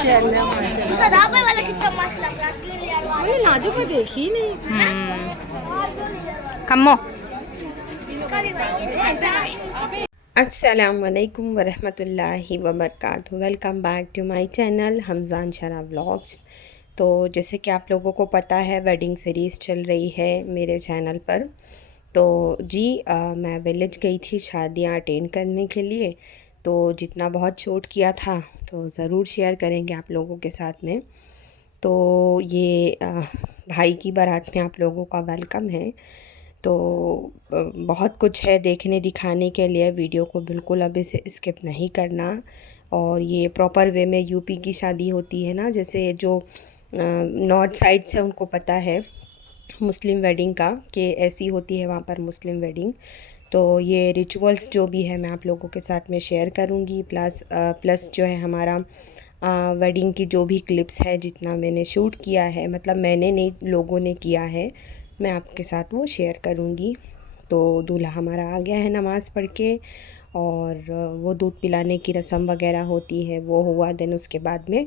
शहर में सदाबहार वाला कितना मस्त लग रहा है, 3 लेयर वाला। अरे नाजू को देखी ही नहीं। कम्मो इसका भी वही है। अस्सलामुअलैकुम वरहमतुल्लाहि वबरकातुहू। Welcome back to my channel Hamjan Shara vlogs. तो जैसे कि आप लोगों को पता है वेडिंग सीरीज़ चल रही है मेरे चैनल पर। तो जी मैं विलेज गई थी शादियां अटेंड करने के लिए। तो जितना बहुत शूट किया था तो ज़रूर शेयर करेंगे आप लोगों के साथ में। तो ये भाई की बारात में आप लोगों का वेलकम है। तो बहुत कुछ है देखने दिखाने के लिए, वीडियो को बिल्कुल अभी से स्किप नहीं करना। और ये प्रॉपर वे में यूपी की शादी होती है ना, जैसे जो नॉर्थ साइड से उनको पता है मुस्लिम वेडिंग का कि ऐसी होती है वहाँ पर मुस्लिम वेडिंग। तो ये रिचुअल्स जो भी है मैं आप लोगों के साथ में शेयर करूँगी। प्लस जो है हमारा वेडिंग की जो भी क्लिप्स है, जितना मैंने शूट किया है, मतलब मैंने नहीं लोगों ने किया है, मैं आपके साथ वो शेयर करूँगी। तो दूल्हा हमारा आ गया है नमाज़ पढ़ के, और वो दूध पिलाने की रस्म वगैरह होती है वो हुआ। देन उसके बाद में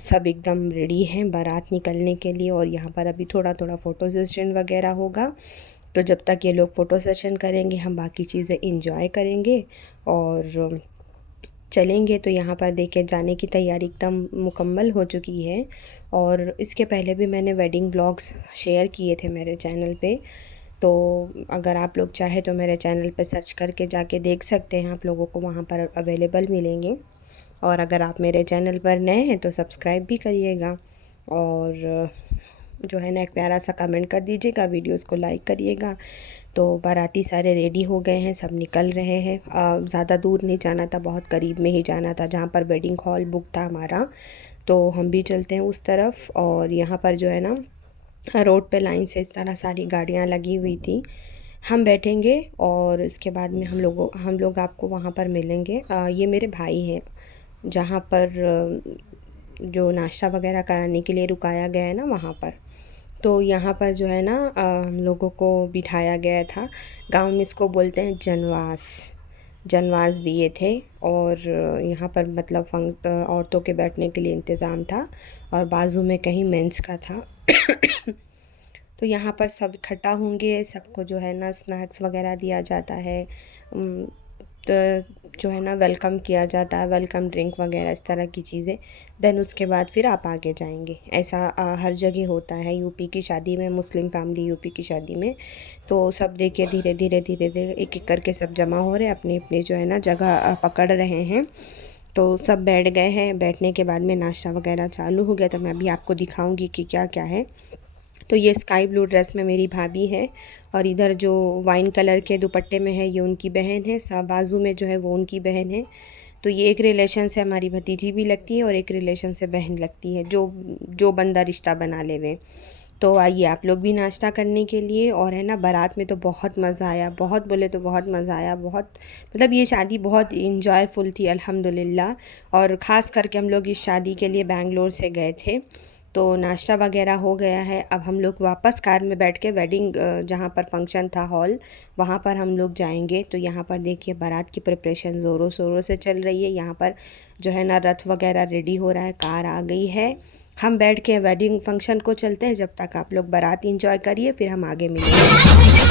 सब एकदम रेडी हैं बारात निकलने के लिए। और यहाँ पर अभी थोड़ा थोड़ा फ़ोटो सेशन वगैरह होगा। तो जब तक ये लोग फ़ोटो सेशन करेंगे हम बाकी चीज़ें इंजॉय करेंगे और चलेंगे। तो यहाँ पर देखे जाने की तैयारी एकदम मुकम्मल हो चुकी है। और इसके पहले भी मैंने वेडिंग ब्लॉग्स शेयर किए थे मेरे चैनल पे। तो अगर आप लोग चाहे तो मेरे चैनल पे सर्च करके जाके देख सकते हैं, आप लोगों को वहाँ पर अवेलेबल मिलेंगे। और अगर आप मेरे चैनल पर नए हैं तो सब्सक्राइब भी करिएगा, और जो है ना एक प्यारा सा कमेंट कर दीजिएगा, वीडियोस को लाइक करिएगा। तो बाराती सारे रेडी हो गए हैं, सब निकल रहे हैं। ज़्यादा दूर नहीं जाना था, बहुत करीब में ही जाना था जहाँ पर वेडिंग हॉल बुक था हमारा। तो हम भी चलते हैं उस तरफ। और यहाँ पर जो है ना रोड पे लाइन से इस तरह सारी गाड़ियाँ लगी हुई थी। हम बैठेंगे और इसके बाद में हम लोग आपको वहाँ पर मिलेंगे। ये मेरे भाई हैं जहाँ पर जो नाश्ता वगैरह कराने के लिए रुकाया गया है ना वहाँ पर। तो यहाँ पर जो है ना हम लोगों को बिठाया गया था। गांव में इसको बोलते हैं जनवास दिए थे। और यहाँ पर मतलब औरतों के बैठने के लिए इंतज़ाम था, और बाजू में कहीं मेंस का था। तो यहाँ पर सब इकट्ठा होंगे, सबको जो है ना स्नैक्स वगैरह दिया जाता है। तो जो है ना वेलकम किया जाता है, वेलकम ड्रिंक वगैरह इस तरह की चीज़ें। देन उसके बाद फिर आप आगे जाएंगे। ऐसा हर जगह होता है यूपी की शादी में, मुस्लिम फैमिली यूपी की शादी में। तो सब देखिए धीरे धीरे एक एक करके सब जमा हो रहे हैं, अपनी अपनी जो है ना जगह पकड़ रहे हैं। तो सब बैठ गए हैं। बैठने के बाद में नाश्ता वगैरह चालू हो गया। तो मैं अभी आपको दिखाऊंगी कि क्या क्या है। तो ये स्काई ब्लू ड्रेस में मेरी भाभी है, और इधर जो वाइन कलर के दुपट्टे में है ये उनकी बहन है, बाजू में जो है वो उनकी बहन है। तो ये एक रिलेशन से हमारी भतीजी भी लगती है और एक रिलेशन से बहन लगती है, जो बंदा रिश्ता बना ले वे। तो आइए आप लोग भी नाश्ता करने के लिए। और है ना बारात में तो बहुत मज़ा आया, बहुत बोले तो बहुत मज़ा आया। बहुत मतलब ये शादी बहुत इंजॉयफुल थी अल्हम्दुलिल्लाह। और ख़ास करके हम लोग इस शादी के लिए बेंगलोर से गए थे। तो नाश्ता वगैरह हो गया है। अब हम लोग वापस कार में बैठ के वेडिंग जहाँ पर फंक्शन था हॉल, वहाँ पर हम लोग जाएंगे। तो यहाँ पर देखिए बारात की प्रिपरेशन ज़ोरों शोरों से चल रही है। यहाँ पर जो है ना रथ वगैरह रेडी हो रहा है, कार आ गई है। हम बैठ के वेडिंग फंक्शन को चलते हैं। जब तक आप लोग बारात इंजॉय करिए, फिर हम आगे मिलेंगे।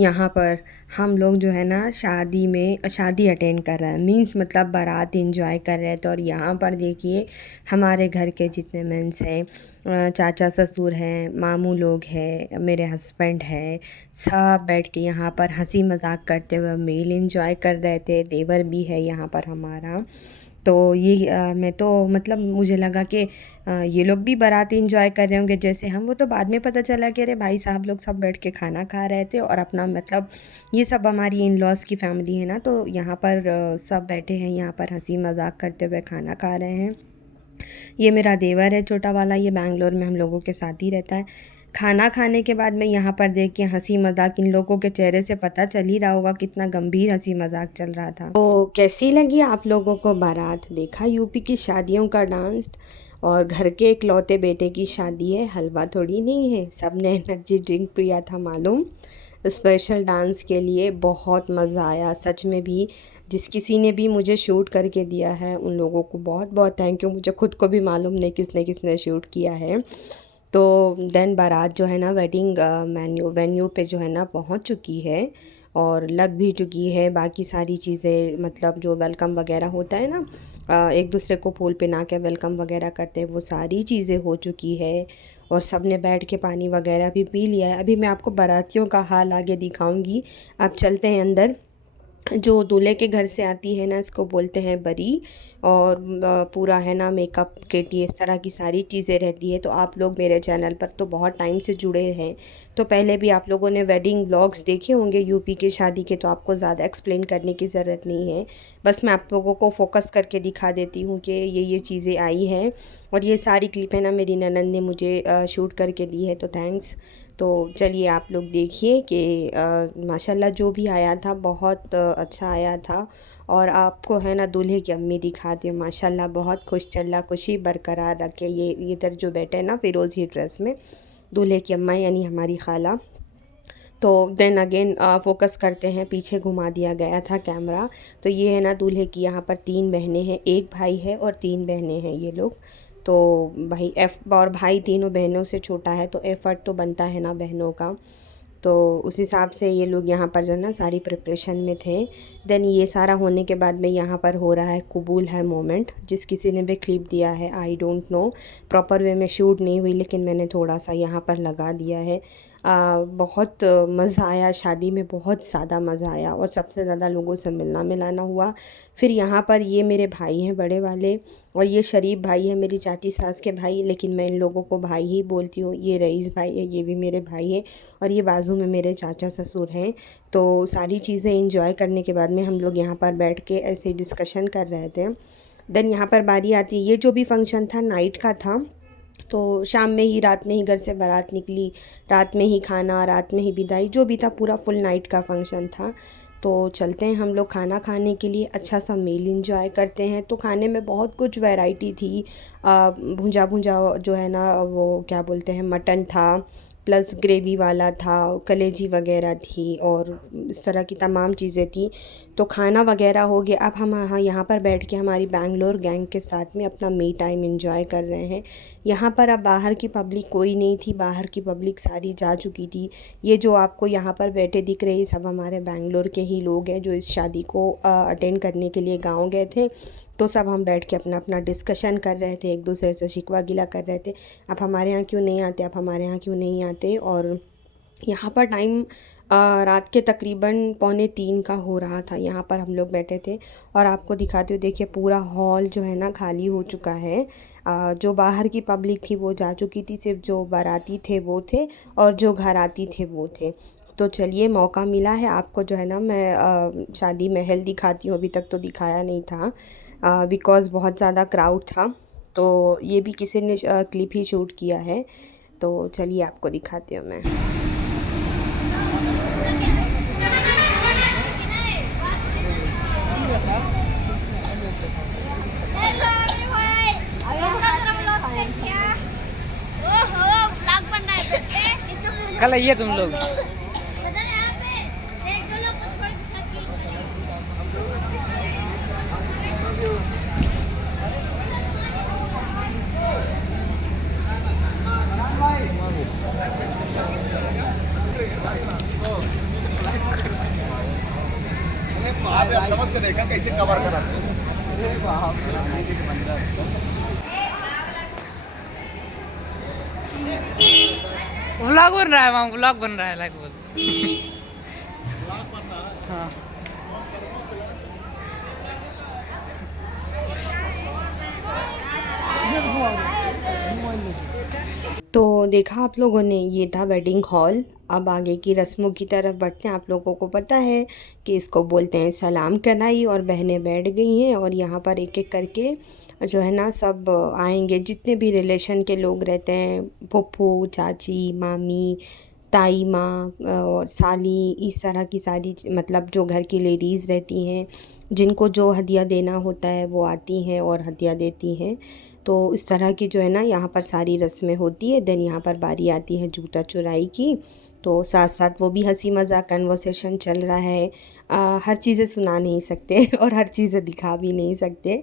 यहाँ पर हम लोग जो है ना शादी अटेंड कर रहे हैं, मींस मतलब बारात एंजॉय कर रहे थे। और यहाँ पर देखिए हमारे घर के जितने मेंस हैं, चाचा ससुर हैं, मामू लोग हैं, मेरे हस्बैंड हैं, सब बैठ के यहाँ पर हंसी मजाक करते हुए मील एंजॉय कर रहे थे। देवर भी है यहाँ पर हमारा। तो ये मैं तो मतलब मुझे लगा कि ये लोग भी बारात एंजॉय कर रहे होंगे जैसे हम। वो तो बाद में पता चला कि अरे भाई साहब लोग सब बैठ के खाना खा रहे थे और अपना मतलब ये सब हमारी इन लॉज की फैमिली है ना, तो यहाँ पर सब बैठे हैं, यहाँ पर हंसी मजाक करते हुए खाना खा रहे हैं। ये मेरा देवर है छोटा वाला, ये बैंगलोर में हम लोगों के साथ ही रहता है। खाना खाने के बाद में यहाँ पर देख के हंसी मजाक इन लोगों के चेहरे से पता चल ही रहा होगा कितना गंभीर हंसी मजाक चल रहा था। तो कैसी लगी आप लोगों को बारात? देखा यूपी की शादियों का डांस, और घर के इकलौते बेटे की शादी है, हलवा थोड़ी नहीं है। सब ने एनर्जी ड्रिंक पिया था मालूम, स्पेशल डांस के लिए। बहुत मज़ा आया सच में भी। जिस किसी ने भी मुझे शूट करके दिया है उन लोगों को बहुत बहुत थैंक यू। मुझे खुद को भी मालूम नहीं किसने किसने शूट किया है। तो देन बारात जो है ना वेडिंग वेन्यू पे जो है ना पहुंच चुकी है और लग भी चुकी है। बाकी सारी चीज़ें मतलब जो वेलकम वगैरह होता है ना, एक दूसरे को फूल पिना के वेलकम वगैरह करते हैं, वो सारी चीज़ें हो चुकी है। और सब ने बैठ के पानी वगैरह भी पी लिया है। अभी मैं आपको बारातियों का हाल आगे दिखाऊंगी। अब चलते हैं अंदर। जो दूल्हे के घर से आती है ना, इसको बोलते हैं बरी। और पूरा है ना मेकअप किट, ये इस तरह की सारी चीज़ें रहती है। तो आप लोग मेरे चैनल पर तो बहुत टाइम से जुड़े हैं, तो पहले भी आप लोगों ने वेडिंग व्लॉग्स देखे होंगे यूपी की शादी के, तो आपको ज़्यादा एक्सप्लेन करने की ज़रूरत नहीं है। बस मैं आप लोगों को फोकस करके दिखा देती हूँ कि ये चीज़ें आई हैं। और ये सारी क्लिपें ना मेरी ननद ने मुझे शूट करके दी है, तो थैंक्स। तो चलिए आप लोग देखिए कि माशाल्लाह जो भी आया था बहुत अच्छा आया था। और आपको है ना दूल्हे की अम्मी दिखाती हूँ, माशाल्लाह बहुत खुश चल रहा, खुशी बरकरार रखे। ये इधर जो बैठे हैं ना फिरोज़ी ड्रेस में, दूल्हे की अम्मा यानी हमारी खाला। तो देन अगेन फोकस करते हैं, पीछे घुमा दिया गया था कैमरा। तो ये है ना दूल्हे की यहाँ पर 3 बहनें हैं, एक भाई है और 3 बहनें हैं ये लोग। तो भाई और भाई तीनों बहनों से छोटा है, तो एफ़र्ट तो बनता है ना बहनों का। तो उस हिसाब से ये लोग यहाँ पर जो है ना सारी प्रिपरेशन में थे। देन ये सारा होने के बाद में यहाँ पर हो रहा है कबूल है मोमेंट। जिस किसी ने भी क्लिप दिया है, I don't know, proper way में शूट नहीं हुई, लेकिन मैंने थोड़ा सा यहाँ पर लगा दिया है। बहुत मज़ा आया शादी में, बहुत ज़्यादा मज़ा आया और सबसे ज़्यादा लोगों से मिलना मिलाना हुआ। फिर यहाँ पर ये मेरे भाई हैं बड़े वाले, और ये शरीफ भाई है मेरी चाची सास के भाई, लेकिन मैं इन लोगों को भाई ही बोलती हूँ। ये रईस भाई है, ये भी मेरे भाई है, और ये बाजू में मेरे चाचा ससुर हैं। तो सारी चीज़ें इंजॉय करने के बाद में हम लोग यहाँ पर बैठ के ऐसे डिस्कशन कर रहे थे। देन यहाँ पर बारी आती है, ये जो भी फंक्शन था नाइट का था, तो शाम में ही रात में ही घर से बारात निकली, रात में ही खाना, रात में ही विदाई, जो भी था पूरा फुल नाइट का फंक्शन था। तो चलते हैं हम लोग खाना खाने के लिए, अच्छा सा मील इंजॉय करते हैं। तो खाने में बहुत कुछ वैरायटी थी। भुंजा भुंजा जो है ना वो क्या बोलते हैं मटन था, प्लस ग्रेवी वाला था, कलेजी वगैरह थी, और इस तरह की तमाम चीज़ें थी। तो खाना वगैरह हो गया। अब हम यहाँ पर बैठ के हमारी बैंगलोर गैंग के साथ में अपना मी टाइम एंजॉय कर रहे हैं। यहाँ पर अब बाहर की पब्लिक कोई नहीं थी, बाहर की पब्लिक सारी जा चुकी थी। ये जो आपको यहाँ पर बैठे दिख रहे हैं सब हमारे बैंगलोर के ही लोग हैं जो इस शादी को अटेंड करने के लिए गाँव गए थे। तो सब हम बैठ के अपना अपना डिस्कशन कर रहे थे, एक दूसरे से शिकवा गिला कर रहे थे, आप हमारे यहाँ क्यों नहीं आते, आप हमारे यहाँ क्यों नहीं आते। और यहाँ पर टाइम रात के तकरीबन 2:45 का हो रहा था। यहाँ पर हम लोग बैठे थे, और आपको दिखाते हुए देखिए पूरा हॉल जो है ना खाली हो चुका है। जो बाहर की पब्लिक थी वो जा चुकी थी, सिर्फ जो बाराती थे वो थे, और जो घराती थे वो थे। तो चलिए मौका मिला है आपको जो है ना मैं शादी महल दिखाती हूँ। अभी तक तो दिखाया नहीं था बिकॉज़ बहुत ज़्यादा क्राउड था। तो ये भी किसी ने क्लिप ही शूट किया है। तो चलिए आपको दिखाती हूँ मैं। कल आइए तुम लोग। समझ के देखा कैसे कवर कराते हैं। व्लॉग बन रहा है वहाँ, व्लॉग बन रहा है लाइक बोल। हाँ तो देखा आप लोगों ने, ये था वेडिंग हॉल। अब आगे की रस्मों की तरफ बढ़ते हैं। आप लोगों को पता है कि इसको बोलते हैं सलाम कनाई, और बहनें बैठ गई हैं और यहाँ पर एक एक करके जो है ना सब आएंगे। जितने भी रिलेशन के लोग रहते हैं, फूफू, चाची, मामी, ताई माँ और साली, इस तरह की सारी मतलब जो घर की लेडीज़ रहती हैं, जिनको जो हदिया देना होता है वो आती हैं और हदिया देती हैं। तो इस तरह की जो है ना यहाँ पर सारी रस्में होती है। देन यहाँ पर बारी आती है जूता चुराई की। तो साथ साथ वो भी हंसी मज़ाक कन्वर्सेशन चल रहा है। हर चीज़ें सुना नहीं सकते और हर चीज़ें दिखा भी नहीं सकते,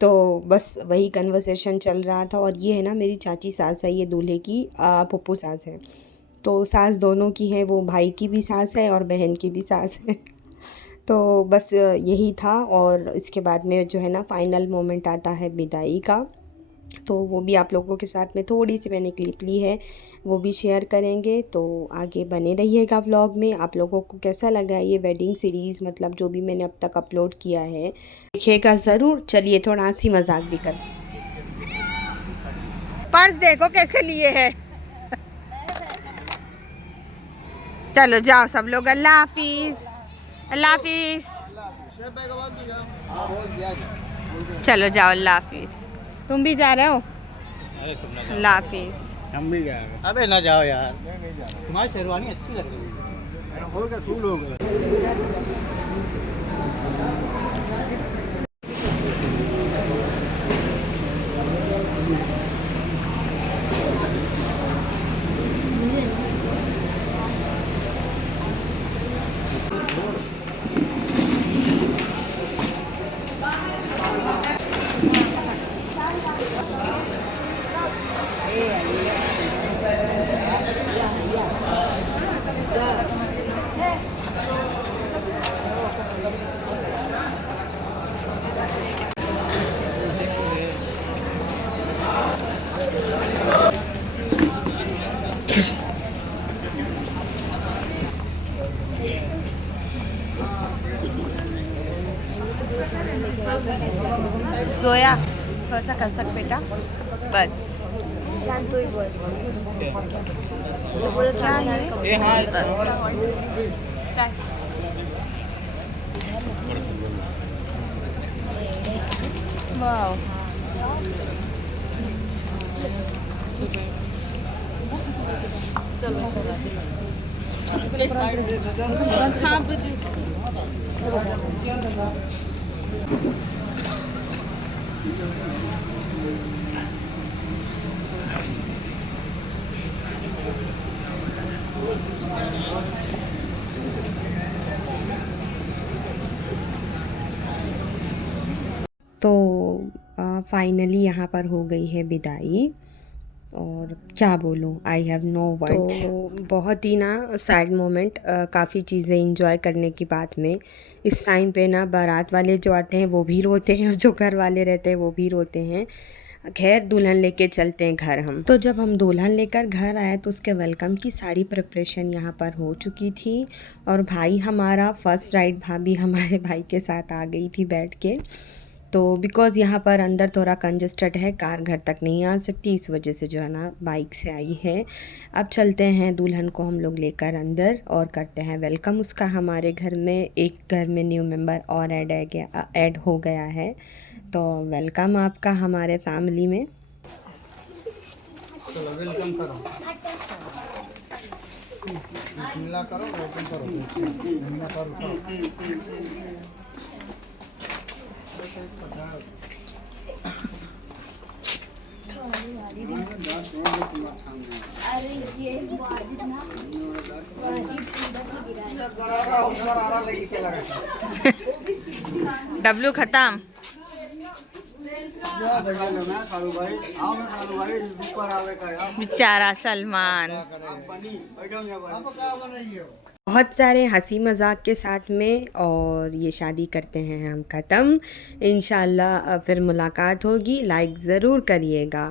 तो बस वही कन्वर्सेशन चल रहा था। और ये है ना मेरी चाची सास है, ये दूल्हे की पप्पू सास है। तो सास दोनों की है, वो भाई की भी सास है और बहन की भी सास है। तो बस यही था। और इसके बाद में जो है ना फाइनल मोमेंट आता है विदाई का। तो वो भी आप लोगों के साथ में थोड़ी सी मैंने क्लिप ली है, वो भी शेयर करेंगे। तो आगे बने रहिएगा व्लॉग में। आप लोगों को कैसा लगा ये वेडिंग सीरीज़, मतलब जो भी मैंने अब तक अपलोड किया है, देखिएगा ज़रूर। चलिए थोड़ा हंसी मजाक भी कर। पर्स देखो कैसे लिए है। चलो जाओ सब लोग, अल्लाह हाफिज़, अल्लाह हाफिज़। चलो जाओ, अल्लाह हाफिज़। तुम भी जा रहे हो? अल्लाह हाफिज़। हम भी जाएंगे। अबे ना जाओ यार, तुम्हारी शेरवानी अच्छी लग रही है। हो गया तू लोग। सोया थोड़ा सा कसक बेटा, बस शांत हुई बोल। वाह। तो फाइनली यहाँ पर हो गई है विदाई, और क्या बोलूँ, आई हैव नो वर्ड्स। तो बहुत ही ना सैड मोमेंट, काफ़ी चीज़ें इंजॉय करने की बात में। इस टाइम पे ना बारात वाले जो आते हैं वो भी रोते हैं और जो घर वाले रहते हैं वो भी रोते हैं। खैर दुल्हन लेके चलते हैं घर हम। तो जब हम दुल्हन लेकर घर आए तो उसके वेलकम की सारी प्रिपरेशन यहाँ पर हो चुकी थी। और भाई हमारा फर्स्ट राइड, भाभी हमारे भाई के साथ आ गई थी बैठ के। तो बिकॉज़ यहाँ पर अंदर थोड़ा कंजस्टेड है, कार घर तक नहीं आ सकती, इस वजह से जो है ना बाइक से आई है। अब चलते हैं दुल्हन को हम लोग लेकर अंदर और करते हैं वेलकम उसका हमारे घर में। एक घर में न्यू मेंबर और ऐड हो गया है, तो वेलकम आपका हमारे फैमिली में। चलो वेलकम करो, मिला करो, वेलकम करो, मिला करो। डब्लू खत्म। बेचारा सलमान। बहुत सारे हंसी मजाक के साथ में, और ये शादी करते हैं हम ख़त्म। इंशाल्लाह फिर मुलाकात होगी। लाइक ज़रूर करिएगा।